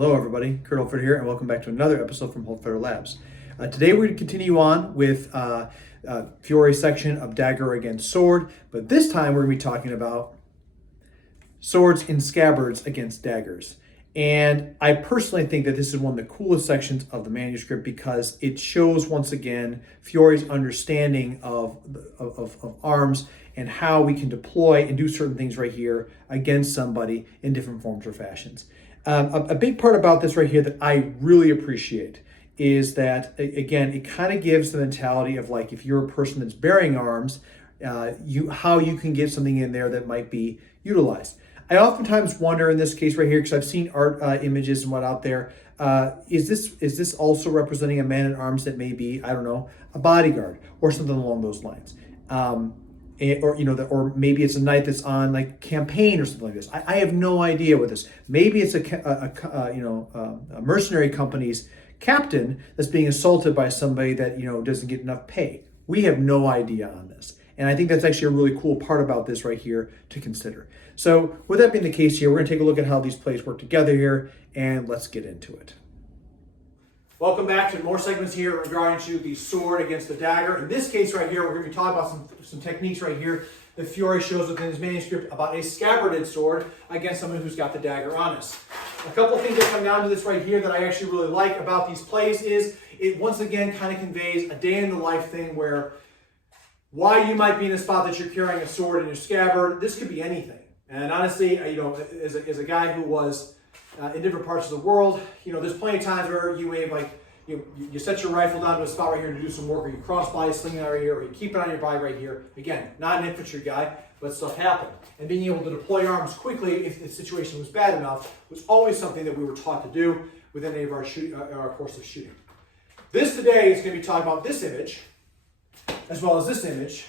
Hello everybody, Kurt Holford here, and welcome back to another episode from Holford Labs. Today we're going to continue on with Fiore's section of Dagger against Sword, but this time we're going to be talking about swords in scabbards against daggers. And I personally think that this is one of the coolest sections of the manuscript because it shows once again Fiore's understanding of arms and how we can deploy and do certain things right here against somebody in different forms or fashions. A big part about this right here that I really appreciate is that, again, it kind of gives the mentality of like if you're a person that's bearing arms, how you can get something in there that might be utilized. I oftentimes wonder in this case right here, because I've seen art images and what out there, is this also representing a man at arms that may be, I don't know, a bodyguard or something along those lines? Or maybe it's a knight that's on like campaign or something like this. I have no idea what this. Maybe it's a mercenary company's captain that's being assaulted by somebody that doesn't get enough pay. We have no idea on this, and I think that's actually a really cool part about this right here to consider. So with that being the case here, we're going to take a look at how these plays work together here, and let's get into it. Welcome back to more segments here regarding to the sword against the dagger. In this case right here, we're going to be talking about some techniques right here that Fiore shows within his manuscript about a scabbarded sword against someone who's got the dagger on us. A couple of things that come down to this right here that I actually really like about these plays is it once again kind of conveys a day in the life thing where why you might be in a spot that you're carrying a sword in your scabbard. This could be anything. And honestly, as a guy who was in different parts of the world, there's plenty of times where you may you set your rifle down to a spot right here to do some work, or you crossbody sling it right here, or you keep it on your body right here. Again, not an infantry guy, but stuff happened. And being able to deploy arms quickly if the situation was bad enough was always something that we were taught to do within any of our course of shooting. This today is going to be talking about this image, as well as this image,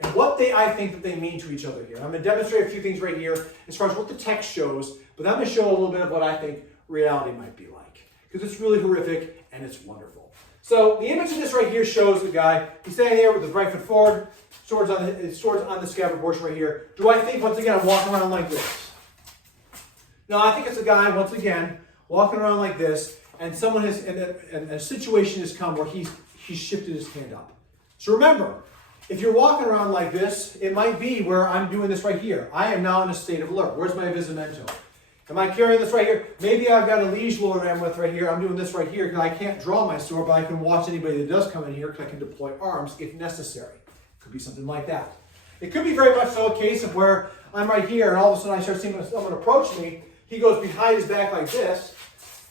and what I think that they mean to each other here. I'm going to demonstrate a few things right here as far as what the text shows, but I'm going to show a little bit of what I think reality might be like, because it's really horrific and it's wonderful. So the image of this right here shows the guy, he's standing there with his right foot forward, swords on the scabbard portion right here. Do I think, once again, I'm walking around like this? No, I think it's a guy, once again, walking around like this, and someone has, and a situation has come where he's shifted his hand up. So remember, if you're walking around like this, it might be where I'm doing this right here. I am now in a state of alert. Where's my visimento? Am I carrying this right here? Maybe I've got a liege lord I'm with right here. I'm doing this right here because I can't draw my sword, but I can watch anybody that does come in here because I can deploy arms if necessary. Could be something like that. It could be very much so a case of where I'm right here and all of a sudden I start seeing someone approach me. He goes behind his back like this,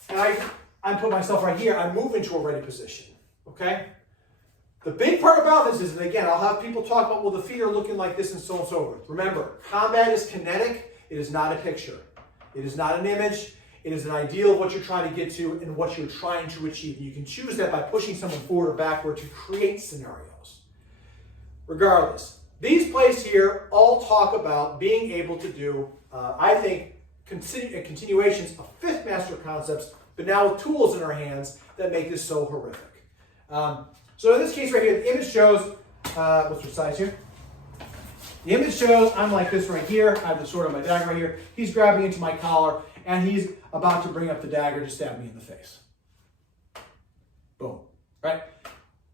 and I put myself right here. I move into a ready position. Okay? The big part about this is, and again, I'll have people talk about, well, the feet are looking like this and so on and so forth. Remember, combat is kinetic. It is not a picture. It is not an image. It is an ideal of what you're trying to get to and what you're trying to achieve. And you can choose that by pushing someone forward or backward to create scenarios. Regardless, these plays here all talk about being able to do, I think, continuations of fifth master concepts, but now with tools in our hands that make this so horrific. So in this case right here, the image shows, let's resize here. The image shows I'm like this right here. I have the sword on my dagger right here. He's grabbing into my collar, and he's about to bring up the dagger to stab me in the face. Boom. Right?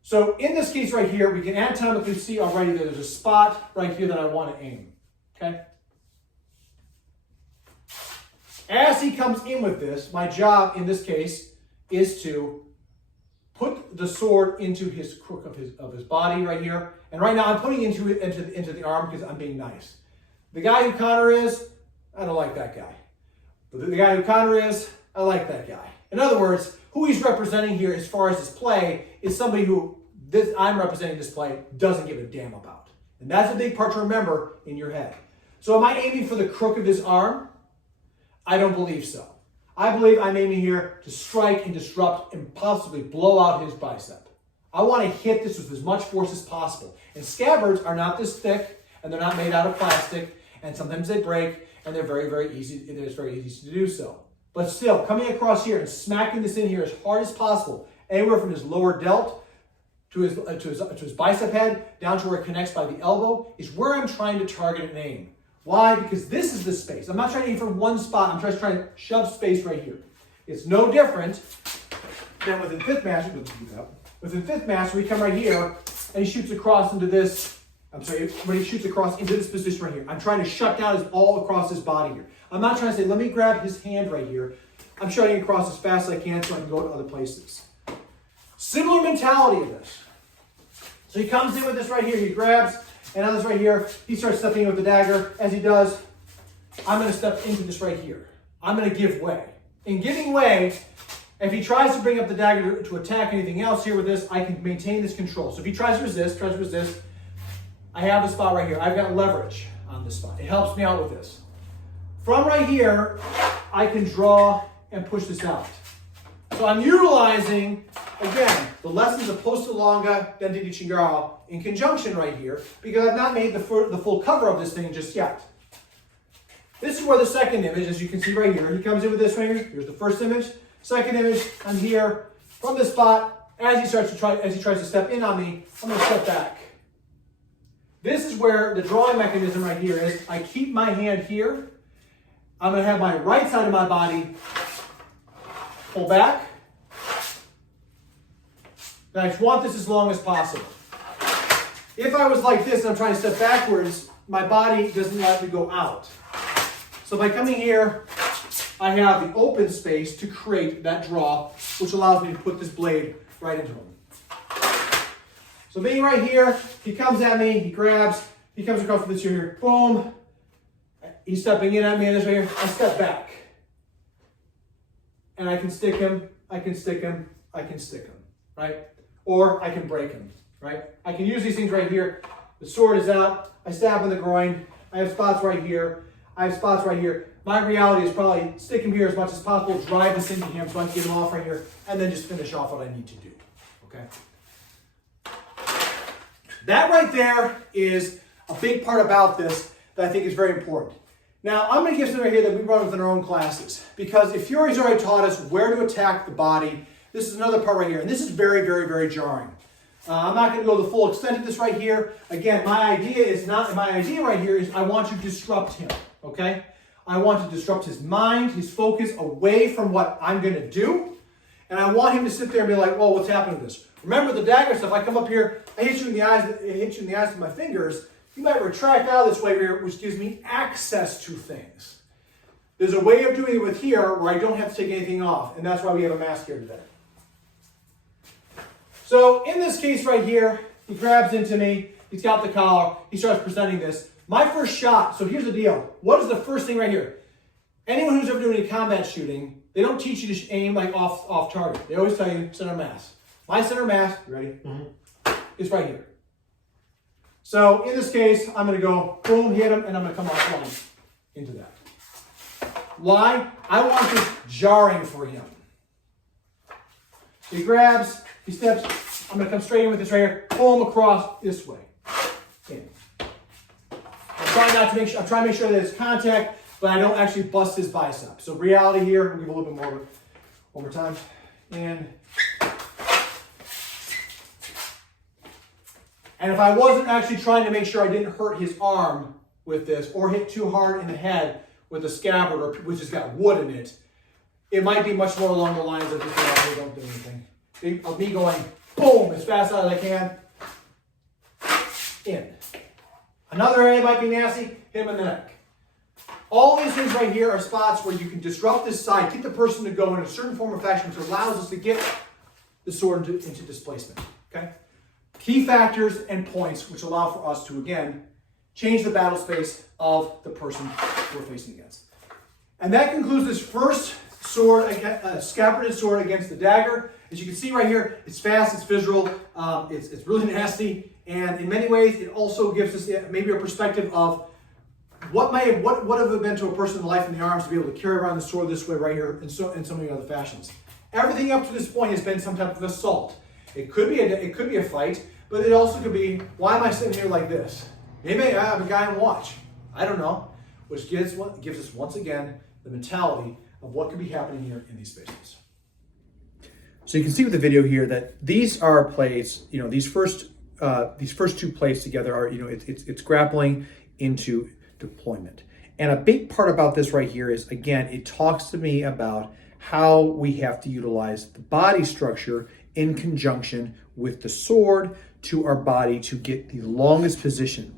So in this case right here, we can anatomically see already that there's a spot right here that I want to aim. Okay? As he comes in with this, my job in this case is to put the sword into his crook of his body right here. And right now I'm putting into the arm because I'm being nice. The guy who Connor is, I don't like that guy. But the guy who Connor is, I like that guy. In other words, who he's representing here as far as his play is somebody who I'm representing this play doesn't give a damn about. And that's a big part to remember in your head. So am I aiming for the crook of his arm? I don't believe so. I believe I'm aiming here to strike and disrupt and possibly blow out his bicep. I want to hit this with as much force as possible. And scabbards are not this thick, and they're not made out of plastic, and sometimes they break, and they're very, very easy. It's very easy to do so. But still, coming across here and smacking this in here as hard as possible, anywhere from his lower delt to his bicep head down to where it connects by the elbow, is where I'm trying to target and aim. Why? Because this is the space. I'm not trying to aim for one spot. I'm just trying to shove space right here. It's no different than within fifth master. Within fifth master, we come right here and he shoots across into this. I'm sorry, when he shoots across into this position right here. I'm trying to shut down his all across his body here. I'm not trying to say, let me grab his hand right here. I'm shutting across as fast as I can so I can go to other places. Similar mentality of this. So he comes in with this right here, he grabs, and on this right here, he starts stepping in with the dagger. As he does, I'm going to step into this right here. I'm going to give way. In giving way, if he tries to bring up the dagger to attack anything else here with this, I can maintain this control. So if he tries to resist, I have the spot right here. I've got leverage on this spot. It helps me out with this. From right here, I can draw and push this out. So I'm utilizing, again, the lessons of Posta Longa, Dente di Chingaro in conjunction right here, because I've not made the full cover of this thing just yet. This is where the second image, as you can see right here, he comes in with this right here. Here's the first image. Second image, I'm here from this spot. As he tries to step in on me, I'm going to step back. This is where the drawing mechanism right here is. I keep my hand here. I'm going to have my right side of my body pull back. And I just want this as long as possible. If I was like this and I'm trying to step backwards, my body doesn't let me go out. So by coming here, I have the open space to create that draw, which allows me to put this blade right into him. So being right here, he comes at me, he grabs, he comes across with this here, boom. He's stepping in at me, and this right here, I step back. And I can stick him, I can stick him, I can stick him, right? Or I can break him, right? I can use these things right here. The sword is out, I stab in the groin, I have spots right here, I have spots right here. My reality is probably stick him here as much as possible, drive this into him so I can get him off right here, and then just finish off what I need to do, okay? That right there is a big part about this that I think is very important. Now, I'm going to give something right here that we run within our own classes, because if Fiori's already taught us where to attack the body, this is another part right here, and this is very, very, very jarring. I'm not going to go the full extent of this right here. Again, my idea right here is I want to disrupt him, okay? I want to disrupt his mind, his focus away from what I'm going to do, and I want him to sit there and be like, "Whoa, what's happening to this?" Remember the dagger stuff. I come up here, I hit you in the eyes with my fingers. You might retract out this way here, which gives me access to things. There's a way of doing it with here where I don't have to take anything off, and that's why we have a mask here today. So in this case right here, he grabs into me, he's got the collar, he starts presenting this. My first shot, so here's the deal. What is the first thing right here? Anyone who's ever doing any combat shooting, they don't teach you to aim like off target. They always tell you center mass. My center mass, you ready? Is right here. So in this case, I'm going to go boom, hit him, and I'm going to come off line into that. Why? I want this jarring for him. He grabs, he steps, I'm going to come straight in with this right here, boom, across this way. In. I'm trying to make sure that it's contact, but I don't actually bust his bicep. So reality here, we'll give a little bit more one more time. And if I wasn't actually trying to make sure I didn't hurt his arm with this or hit too hard in the head with a scabbard, which has got wood in it, it might be much more along the lines of just don't do anything. Of me going boom as fast as I can. In. Another area might be nasty, hit him in the neck. All these things right here are spots where you can disrupt this side, get the person to go in a certain form or fashion, which allows us to get the sword into displacement. Okay? Key factors and points which allow for us to, again, change the battle space of the person we're facing against. And that concludes this first sword, scabbarded sword against the dagger. As you can see right here, it's fast, it's visual, it's really nasty, and in many ways, it also gives us maybe a perspective of what have it been to a person in the life and the arms to be able to carry around the sword this way right here in so many other fashions. Everything up to this point has been some type of assault. It could be a fight, but it also could be, why am I sitting here like this? Maybe I have a guy on watch. I don't know. Which gives us, once again, the mentality of what could be happening here in these spaces. So you can see with the video here that these are plays, these first two plays together are, it's grappling into deployment. And a big part about this right here is, again, it talks to me about how we have to utilize the body structure in conjunction with the sword to our body to get the longest position.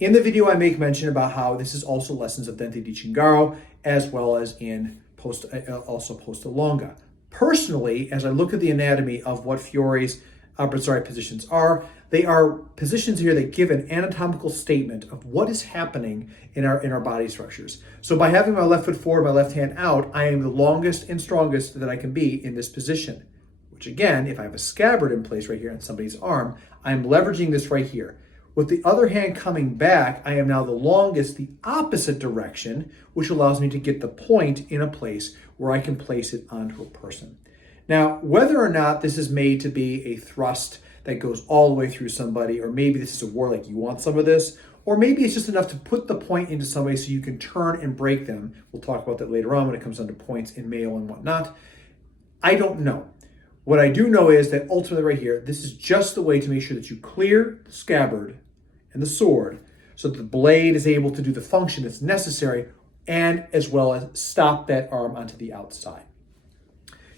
In the video, I make mention about how this is also lessons of Dente di Chingaro, as well as in Posta Longa. Personally, as I look at the anatomy of what Fiore's positions are, they are positions here that give an anatomical statement of what is happening in our body structures. So by having my left foot forward, my left hand out, I am the longest and strongest that I can be in this position. Which again, if I have a scabbard in place right here on somebody's arm, I'm leveraging this right here. With the other hand coming back, I am now the longest the opposite direction, which allows me to get the point in a place where I can place it onto a person. Now, whether or not this is made to be a thrust that goes all the way through somebody, or maybe this is a war like you want some of this, or maybe it's just enough to put the point into somebody so you can turn and break them. We'll talk about that later on when it comes down to points in mail and whatnot. I don't know. What I do know is that ultimately right here, this is just the way to make sure that you clear the scabbard and the sword so that the blade is able to do the function that's necessary, and as well as stop that arm onto the outside.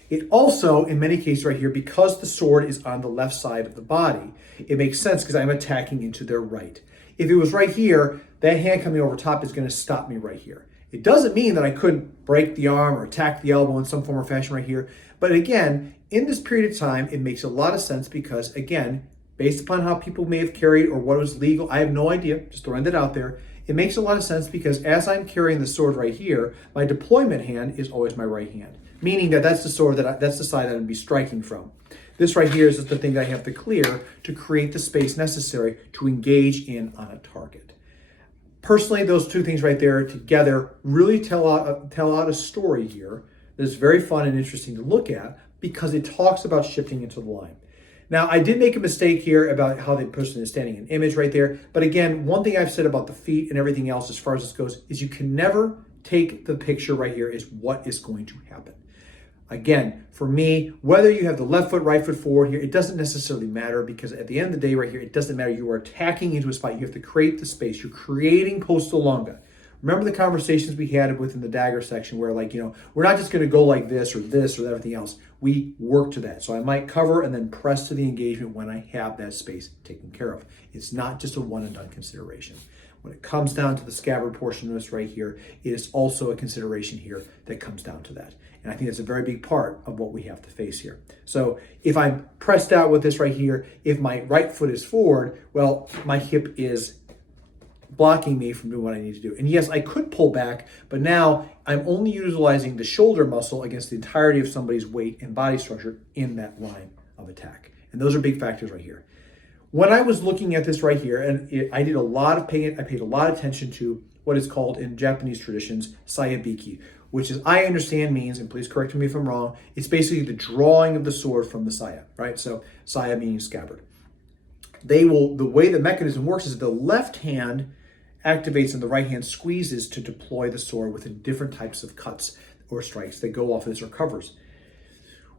It also, in many cases right here, because the sword is on the left side of the body, it makes sense because I'm attacking into their right. If it was right here, that hand coming over top is going to stop me right here. It doesn't mean that I couldn't break the arm or attack the elbow in some form or fashion right here. But again, in this period of time, it makes a lot of sense because, again, based upon how people may have carried or what was legal, I have no idea, just throwing that out there. It makes a lot of sense because as I'm carrying the sword right here, my deployment hand is always my right hand, meaning that that's the sword that's the side that I'm going to be striking from. This right here is the thing that I have to clear to create the space necessary to engage in on a target. Personally, those two things right there together really tell out a story here that's very fun and interesting to look at because it talks about shifting into the line. Now, I did make a mistake here about how the person is standing in image right there. But again, one thing I've said about the feet and everything else as far as this goes is you can never take the picture right here as what is going to happen. Again, for me, whether you have the left foot, right foot forward here, it doesn't necessarily matter because at the end of the day right here, it doesn't matter. You are attacking into a spot. You have to create the space. You're creating posta longa. Remember the conversations we had within the dagger section where we're not just going to go like this or everything else. We work to that. So I might cover and then press to the engagement when I have that space taken care of. It's not just a one and done consideration. When it comes down to the scabbard portion of this right here, it is also a consideration here that comes down to that. And I think that's a very big part of what we have to face here. So if I'm pressed out with this right here, if my right foot is forward, well, my hip is blocking me from doing what I need to do. And yes, I could pull back, but now I'm only utilizing the shoulder muscle against the entirety of somebody's weight and body structure in that line of attack. And those are big factors right here. When I was looking at this right here, and I paid a lot of attention to what is called in Japanese traditions, sayabiki, which is, I understand means, and please correct me if I'm wrong, it's basically the drawing of the sword from the saya, right? So saya meaning scabbard. The way the mechanism works is the left hand activates and the right hand squeezes to deploy the sword with different types of cuts or strikes that go off of this or covers.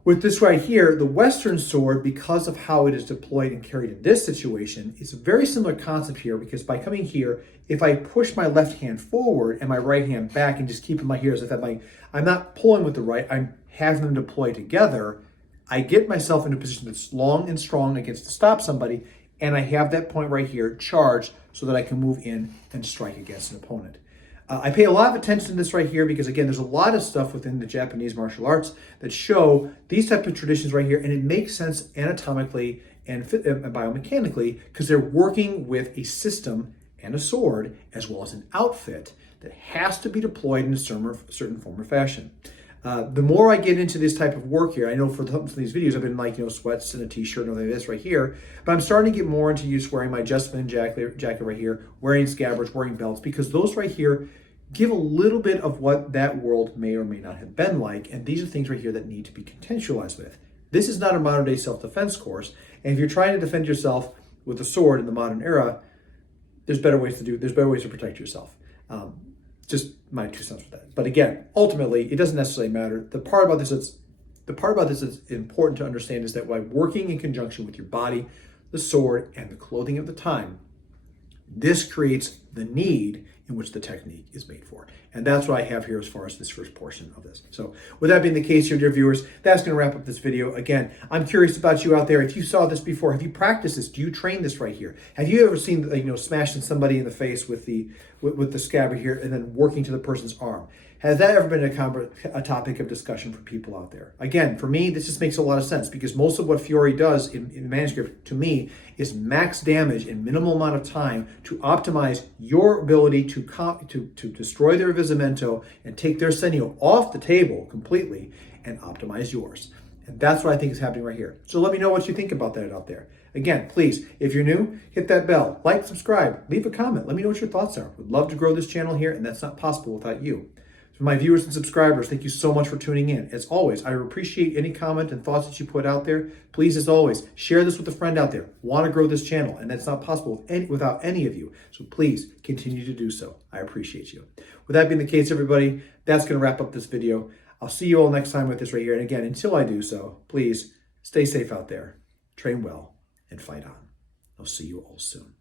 With this right here, the Western sword, because of how it is deployed and carried in this situation, it's a very similar concept here because by coming here, if I push my left hand forward and my right hand back and just keeping my here as if I'm not pulling with the right, I'm having them deploy together, I get myself in a position that's long and strong against to stop somebody, and I have that point right here charged so that I can move in and strike against an opponent. I pay a lot of attention to this right here because, again, there's a lot of stuff within the Japanese martial arts that show these type of traditions right here, and it makes sense anatomically and biomechanically because they're working with a system and a sword as well as an outfit that has to be deployed in a certain form or fashion. The more I get into this type of work here, I know for some of these videos I've been like, sweats and a t-shirt and all like this right here, but I'm starting to get more into use wearing my Justman jacket right here, wearing scabbards, wearing belts, because those right here give a little bit of what that world may or may not have been like, and these are things right here that need to be contextualized with. This is not a modern day self-defense course, and if you're trying to defend yourself with a sword in the modern era, there's better ways to protect yourself. Just my 2 cents with that. But again, ultimately, it doesn't necessarily matter. The part about this that's important to understand is that by working in conjunction with your body, the sword, and the clothing of the time, this creates the need in which the technique is made for. And that's what I have here as far as this first portion of this. So with that being the case here, dear viewers, that's going to wrap up this video. Again, I'm curious about you out there. If you saw this before, have you practiced this? Do you train this right here? Have you ever seen, smashing somebody in the face with the scabbard here and then working to the person's arm? Has that ever been a topic of discussion for people out there? Again, for me, this just makes a lot of sense because most of what Fiore does in manuscript, to me, is max damage in minimal amount of time to optimize your ability to destroy their Visimento and take their Senio off the table completely and optimize yours. And that's what I think is happening right here. So let me know what you think about that out there. Again, please, if you're new, hit that bell, like, subscribe, leave a comment. Let me know what your thoughts are. Would love to grow this channel here, and that's not possible without you. For my viewers and subscribers, thank you so much for tuning in. As always, I appreciate any comment and thoughts that you put out there. Please, as always, share this with a friend out there. Want to grow this channel, and that's not possible without any of you. So please continue to do so. I appreciate you. With that being the case, everybody, that's going to wrap up this video. I'll see you all next time with this right here. And again, until I do so, please stay safe out there, train well, and fight on. I'll see you all soon.